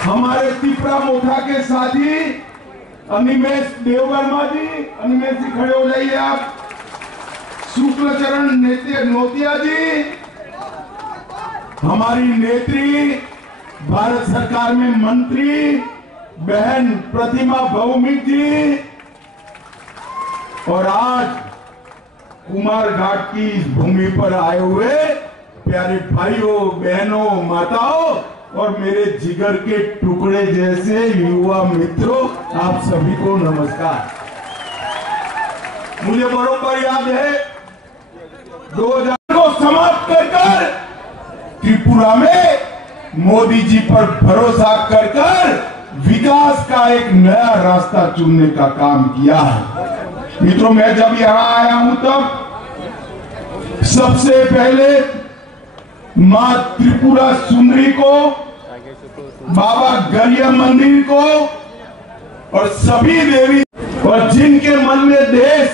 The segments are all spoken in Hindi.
हमारे त्रिपुरा मोथा के साथी अनिमेश देववर्मा जी, अनिमेश जी खड़े हो जाइए आप। शुक्लचरण नोतिया जी, हमारी नेत्री, भारत सरकार में मंत्री बहन प्रतिमा भौमिक जी, और आज कुमार घाट की इस भूमि पर आए हुए प्यारे भाइयों, बहनों, माताओं और मेरे जिगर के टुकड़े जैसे युवा मित्रों, आप सभी को नमस्कार। मुझे बरोबर याद है 2000 को समाप्त कर त्रिपुरा में मोदी जी पर भरोसा कर विकास का एक नया रास्ता चुनने का काम किया है। मित्रों, मैं जब यहां आया हूं तब सबसे पहले मां त्रिपुरा सुंदरी को, बाबा गरिया मंदिर को और सभी देवी, और जिनके मन में देश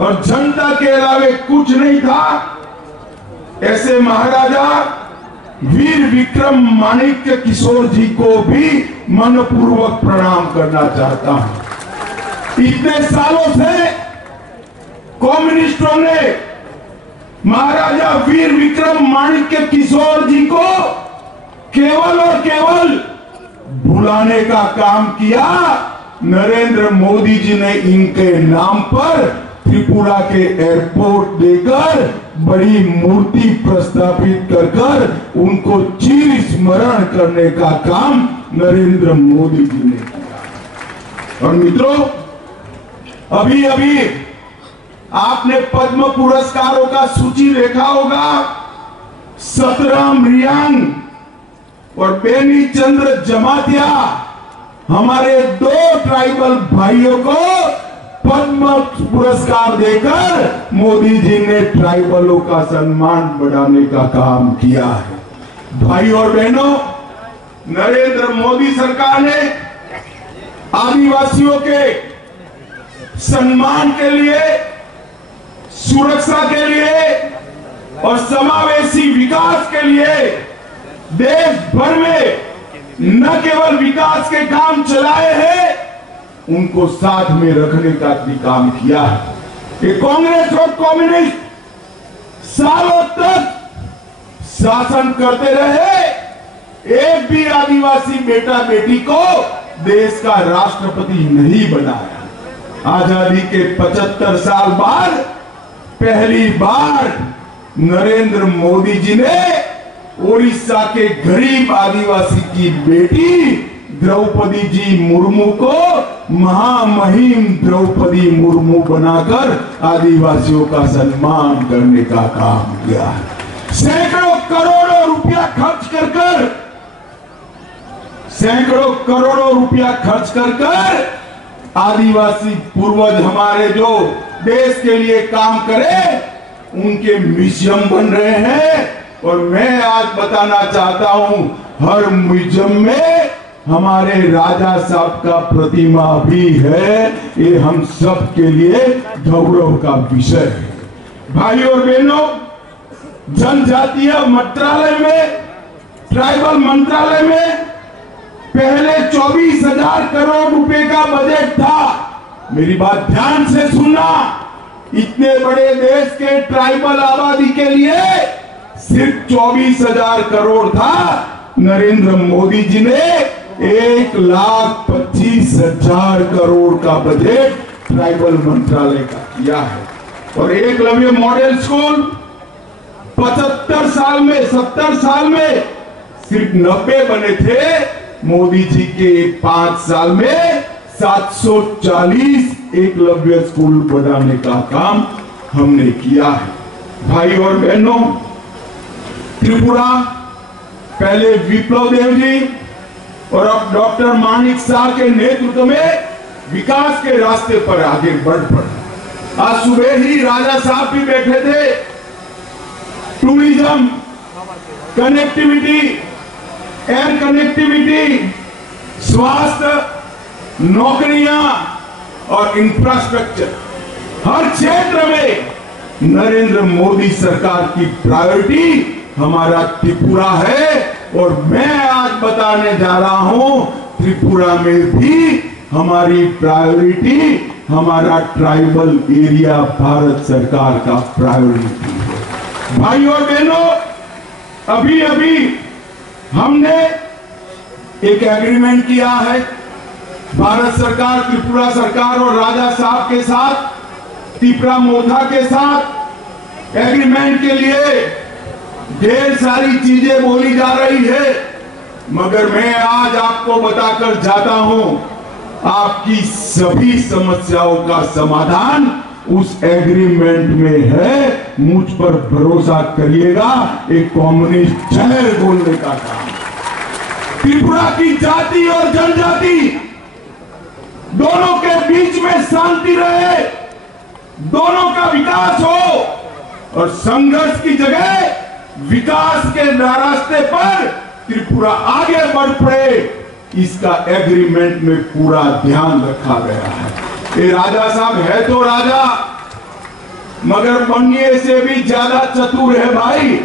और जनता के अलावे कुछ नहीं था, ऐसे महाराजा वीर विक्रम माणिक्य किशोर जी को भी मनपूर्वक प्रणाम करना चाहता हूं। इतने सालों से कम्युनिस्टों ने महाराजा वीर विक्रम माणिक्य किशोर जी को केवल और केवल भुलाने का काम किया। नरेंद्र मोदी जी ने इनके नाम पर त्रिपुरा के एयरपोर्ट देकर बड़ी मूर्ति प्रस्थापित कर उनको चिर स्मरण करने का काम नरेंद्र मोदी जी ने किया। और मित्रों, अभी अभी आपने पद्म पुरस्कारों का सूची देखा होगा। सतराम रियांग और बेनी चंद्र जमातिया, हमारे 2 ट्राइबल भाइयों को पद्म पुरस्कार देकर मोदी जी ने ट्राइबलों का सम्मान बढ़ाने का काम किया है। भाई और बहनों, नरेंद्र मोदी सरकार ने आदिवासियों के सम्मान के लिए, सुरक्षा के लिए और समावेशी विकास के लिए देश भर में न केवल विकास के काम चलाए हैं, उनको साथ में रखने का भी काम किया है। ये कांग्रेस और कम्युनिस्ट सालों तक शासन करते रहे, एक भी आदिवासी बेटा बेटी को देश का राष्ट्रपति नहीं बनाया। आजादी के 75 साल बाद पहली बार नरेंद्र मोदी जी ने ओडिशा के गरीब आदिवासी की बेटी द्रौपदी जी मुर्मू को महामहिम द्रौपदी मुर्मू बनाकर आदिवासियों का सम्मान करने का काम किया है। सैकड़ों करोड़ों रुपया खर्च कर सैकड़ों करोड़ों रुपया खर्च कर आदिवासी पूर्वज हमारे जो देश के लिए काम करे, उनके म्यूजियम बन रहे हैं। और मैं आज बताना चाहता हूं, हर म्यूजियम में हमारे राजा साहब का प्रतिमा भी है। ये हम सब के लिए गौरव का विषय है। भाई और बहनों, जनजातीय मंत्रालय में, ट्राइबल मंत्रालय में पहले 24,000 करोड़ रुपए का बजट था। मेरी बात ध्यान से सुनना, इतने बड़े देश के ट्राइबल आबादी के लिए सिर्फ 24,000 करोड़ था। नरेंद्र मोदी जी ने 1,25,000 करोड़ का बजट ट्राइबल मंत्रालय का किया है। और एकलव्य मॉडल स्कूल 75 साल में, 70 साल में सिर्फ 90 बने थे। मोदी जी के 5 साल में 740 एकलव्य स्कूल बनाने का काम हमने किया है। भाई और बहनों, त्रिपुरा पहले विप्लव देव जी और अब डॉक्टर माणिक शाह के नेतृत्व में विकास के रास्ते पर आगे बढ़ पड़ा। आज सुबह ही राजा साहब भी बैठे थे। टूरिज्म, कनेक्टिविटी, एयर कनेक्टिविटी, स्वास्थ्य, नौकरियां और इंफ्रास्ट्रक्चर, हर क्षेत्र में नरेंद्र मोदी सरकार की प्रायोरिटी हमारा त्रिपुरा है। और मैं आज बताने जा रहा हूं त्रिपुरा में भी हमारी प्रायोरिटी, हमारा ट्राइबल एरिया भारत सरकार का प्रायोरिटी है। भाई और बहनों, अभी अभी हमने एक एग्रीमेंट किया है भारत सरकार, त्रिपुरा सरकार और राजा साहब के साथ, त्रिपुरा मोथा के साथ। एग्रीमेंट के लिए ढेर सारी चीजें बोली जा रही है, मगर मैं आज आपको बताकर जाता हूं, आपकी सभी समस्याओं का समाधान उस एग्रीमेंट में है। मुझ पर भरोसा करिएगा, एक कम्युनिस्ट जहर बोलने का काम। त्रिपुरा की जाति और जनजाति दोनों के बीच में शांति रहे, दोनों का विकास हो और संघर्ष की जगह विकास के रास्ते पर त्रिपुरा आगे बढ़ पड़े, इसका एग्रीमेंट में पूरा ध्यान रखा गया है। ये राजा साहब है तो राजा, मगर बनने से भी ज्यादा चतुर है भाई।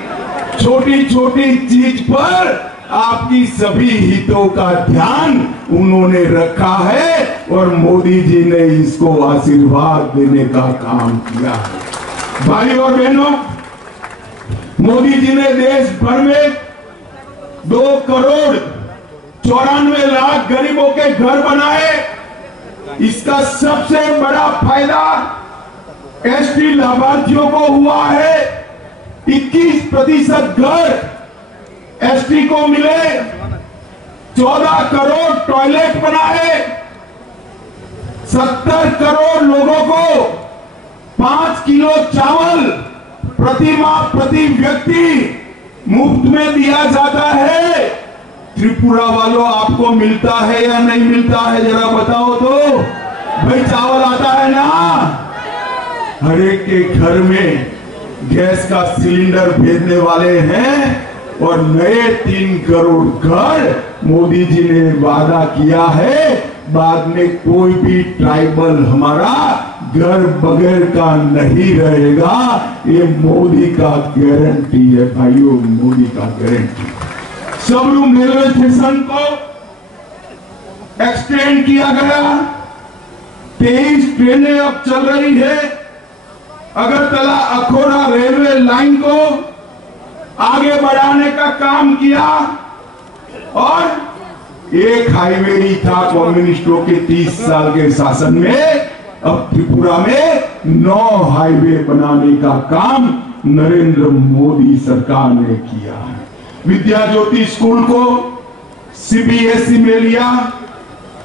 छोटी छोटी चीज पर आपकी सभी हितों का ध्यान उन्होंने रखा है और मोदी जी ने इसको आशीर्वाद देने का काम किया है। भाई और बहनों, मोदी जी ने देश भर में 2,94,00,000 गरीबों के घर बनाए। इसका सबसे बड़ा फायदा एसटी लाभार्थियों को हुआ है। 21% घर एसटी को मिले, 14 करोड़ टॉयलेट बनाए, 70 करोड़ लोगों को 5 किलो चावल प्रति माह प्रति व्यक्ति मुफ्त में दिया जाता है। त्रिपुरा वालों, आपको मिलता है या नहीं मिलता है, जरा बताओ तो। भाई चावल आता है ना? हर एक के घर में गैस का सिलेंडर भेजने वाले हैं और नए 3 करोड़ घर मोदी जी ने वादा किया है। बाद में कोई भी ट्राइबल हमारा घर बगैर का नहीं रहेगा, ये मोदी का गारंटी है भाइयों, मोदी का गारंटी। सबरूम रेलवे स्टेशन को एक्सटेंड किया गया, 23 ट्रेनें अब चल रही है। अगरतला अखौरा रेलवे लाइन को आगे बढ़ाने का काम किया और एक हाईवे ही था कम्युनिस्टों के 30 साल के शासन में। अब त्रिपुरा में 9 हाईवे बनाने का काम नरेंद्र मोदी सरकार ने किया है। विद्या ज्योति स्कूल को सीबीएसई में लिया,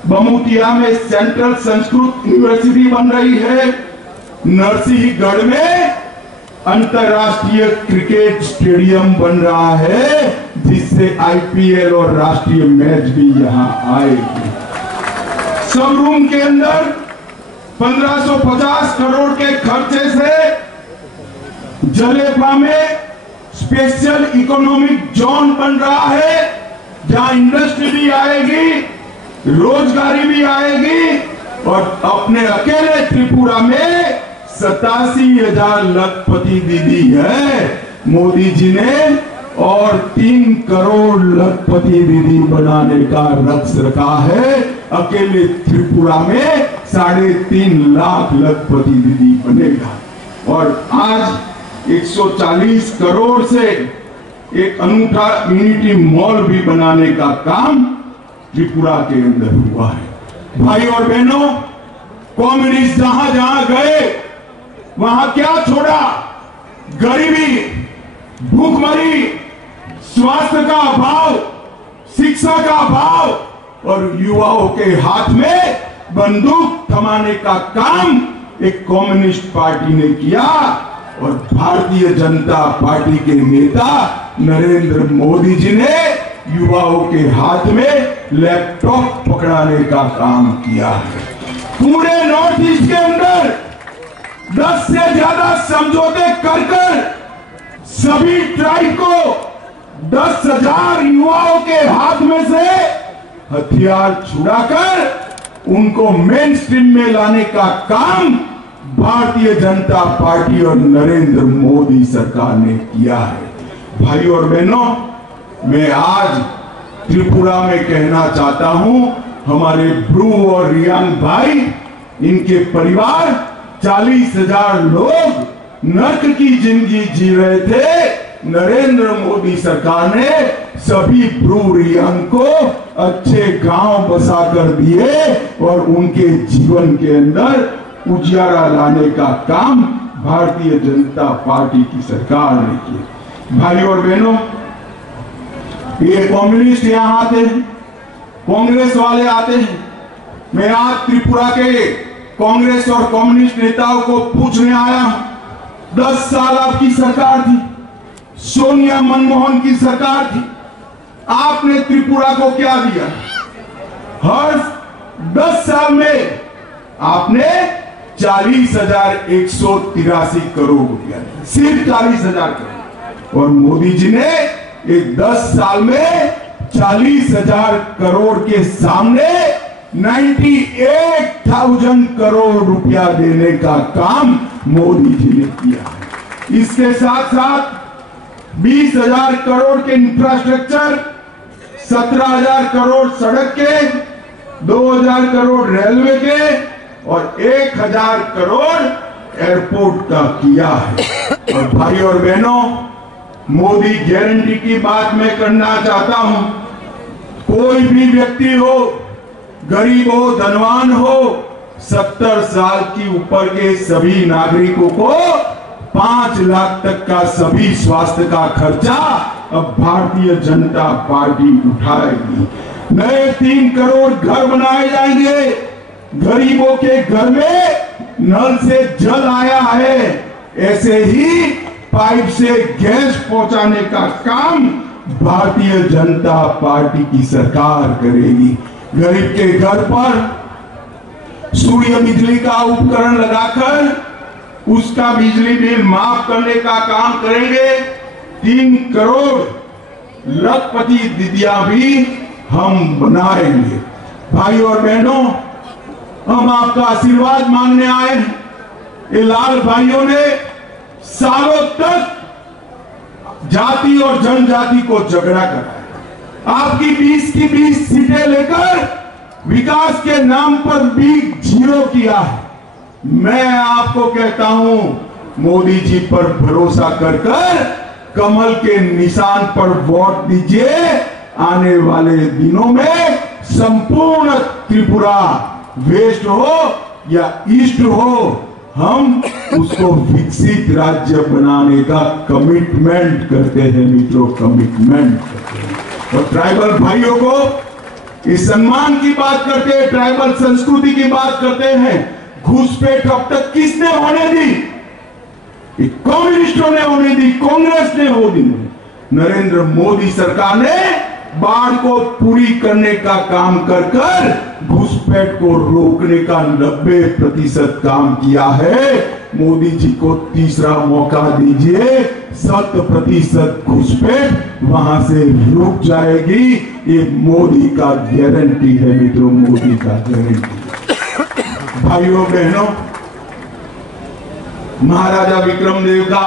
बमुतिया में सेंट्रल संस्कृत यूनिवर्सिटी बन रही है, नरसिंहगढ़ में अंतरराष्ट्रीय क्रिकेट स्टेडियम बन रहा है, जिससे आईपीएल और राष्ट्रीय मैच भी यहां आएगी। सबरूम के अंदर 1550 करोड़ के खर्चे से जलेपा में स्पेशल इकोनॉमिक जोन बन रहा है, जहां इंडस्ट्री भी आएगी, रोजगारी भी आएगी और अपने अकेले त्रिपुरा में 87,000 लखपति दीदी है मोदी जी ने, और 3 करोड़ लखपति दीदी बनाने का लक्ष्य रखा है। अकेले त्रिपुरा में 3.5 लाख लखपति दीदी बनेगा और आज 140 करोड़ से एक अनूठा यूनिटी मॉल भी बनाने का काम त्रिपुरा के अंदर हुआ है। भाई और बहनों, कम्युनिस्ट जहां जहां गए वहां क्या छोड़ा? गरीबी, भूखमरी, स्वास्थ्य का अभाव, शिक्षा का अभाव और युवाओं के हाथ में बंदूक थमाने का काम एक कम्युनिस्ट पार्टी ने किया और भारतीय जनता पार्टी के नेता नरेंद्र मोदी जी ने युवाओं के हाथ में लैपटॉप पकड़ाने का काम किया है। पूरे नॉर्थ ईस्ट के अंदर 10 से ज्यादा समझौते कर सभी ट्राइब को 10,000 युवाओं के हाथ में से हथियार छुड़ाकर उनको मेन स्ट्रीम में लाने का काम भारतीय जनता पार्टी और नरेंद्र मोदी सरकार ने किया है। भाई और बहनों, मैं आज त्रिपुरा में कहना चाहता हूं, हमारे ब्रू और रियांग भाई, इनके परिवार 40,000 लोग नर्क की जिंदगी जी रहे थे। नरेंद्र मोदी सरकार ने सभी ब्रू रियांग को अच्छे गांव बसा कर दिए और उनके जीवन के अंदर उजियारा लाने का काम भारतीय जनता पार्टी की सरकार ने किया। भाई और बहनों, ये कम्युनिस्ट यहां आते हैं, कांग्रेस वाले आते हैं। मैं आज त्रिपुरा के कांग्रेस और कम्युनिस्ट नेताओं को पूछने आया हूं। 10 साल आपकी सरकार थी, सोनिया मनमोहन की सरकार थी, आपने त्रिपुरा को क्या दिया? हर 10 साल में आपने 40,183 करोड़ रुपया, सिर्फ 40,000 करोड़। और मोदी जी ने एक 10 साल में 40,000 करोड़ के सामने 98,000 करोड़ रुपया देने का काम मोदी जी ने किया है। इसके साथ साथ 20,000 करोड़ के इंफ्रास्ट्रक्चर, 17,000 करोड़ सड़क के, 2,000 करोड़ रेलवे के और 1,000 करोड़ एयरपोर्ट का किया है। और भाई और बहनों, मोदी गारंटी की बात मैं करना चाहता हूं। कोई भी व्यक्ति हो, गरीब हो, धनवान हो, 70 साल की ऊपर के सभी नागरिकों को 5 लाख तक का सभी स्वास्थ्य का खर्चा अब भारतीय जनता पार्टी उठाएगी। नए 3 करोड़ घर बनाए जाएंगे। गरीबों के घर में नल से जल आया है, ऐसे ही पाइप से गैस पहुंचाने का काम भारतीय जनता पार्टी की सरकार करेगी। गरीब के घर पर सूर्य बिजली का उपकरण लगाकर उसका बिजली बिल माफ करने का काम करेंगे। 3 करोड़ लखपति दीदियां भी हम बनाएंगे। भाई और बहनों, हम आपका आशीर्वाद मांगने आए हैं। ये लाल भाइयों ने सालों तक जाति और जनजाति को झगड़ा कराया। आपकी 20 की 20 सीटें लेकर विकास के नाम पर भी जीरो किया है। मैं आपको कहता हूं, मोदी जी पर भरोसा कर कमल के निशान पर वोट दीजिए। आने वाले दिनों में संपूर्ण त्रिपुरा, वेस्ट हो या ईस्ट हो, हम उसको विकसित राज्य बनाने का कमिटमेंट करते हैं मित्रों, कमिटमेंट करते हैं। और ट्राइबल भाइयों को इस सम्मान की बात करते हैं, ट्राइबल संस्कृति की बात करते हैं। घुसपैठ अब तक किसने होने दी? कम्युनिस्टों ने होने दी, कांग्रेस ने होने दी। नरेंद्र मोदी सरकार ने बाढ़ को पूरी करने का काम कर घुसपैठ को रोकने का 90% काम किया है। मोदी जी को तीसरा मौका दीजिए, 100% घुसपैठ वहां से रुक जाएगी। ये मोदी का गारंटी है मित्रों, मोदी का गारंटी। भाइयों बहनों, महाराजा विक्रमदेव का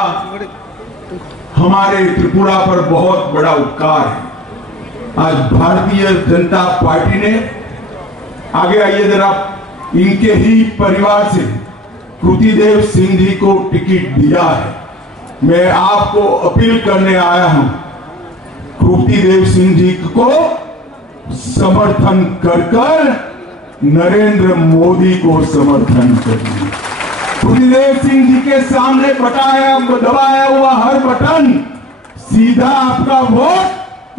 हमारे त्रिपुरा पर बहुत बड़ा उपकार है। आज भारतीय जनता पार्टी ने, आगे आइए जरा, इनके ही परिवार से कृतिदेव सिंह जी को टिकट दिया है। मैं आपको अपील करने आया हूं, कृतिदेव सिंह जी को समर्थन कर नरेंद्र मोदी को समर्थन करिए। कृतिदेव सिंह जी के सामने दबाया हुआ हर बटन सीधा आपका वोट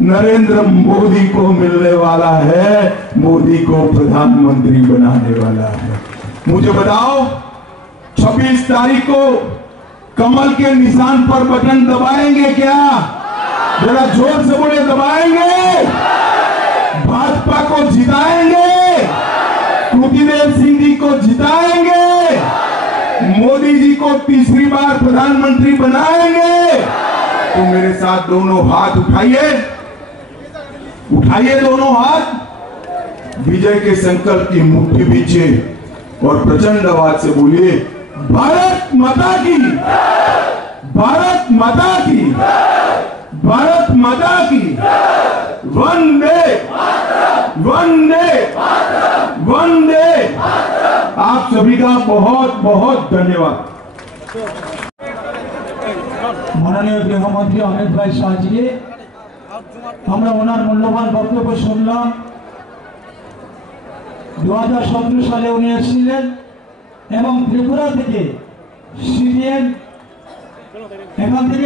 नरेंद्र मोदी को मिलने वाला है, मोदी को प्रधानमंत्री बनाने वाला है। मुझे बताओ, 26 तारीख को कमल के निशान पर बटन दबाएंगे क्या? जरा जोर से बोले, दबाएंगे? भाजपा को जिताएंगे? कृतिदेव सिंह जी को जिताएंगे? मोदी जी को तीसरी बार प्रधानमंत्री बनाएंगे? तो मेरे साथ दोनों हाथ उठाइए, उठाइए दोनों हाथ, विजय के संकल्प की मुट्ठी बीचे और प्रचंड आवाज से बोलिए, भारत माता की, भारत माता की, भारत माता की वंदे वंदे वंदे। आप सभी का बहुत बहुत धन्यवाद। माननीय गृहमंत्री अमित भाई शाह जी আমরা ওনার মূল্যবান বক্তব্য শুনলাম। 2017 সালে উনি এসেছিলেন এবং ত্রিপুরা থেকে সিপিএম এখান থেকে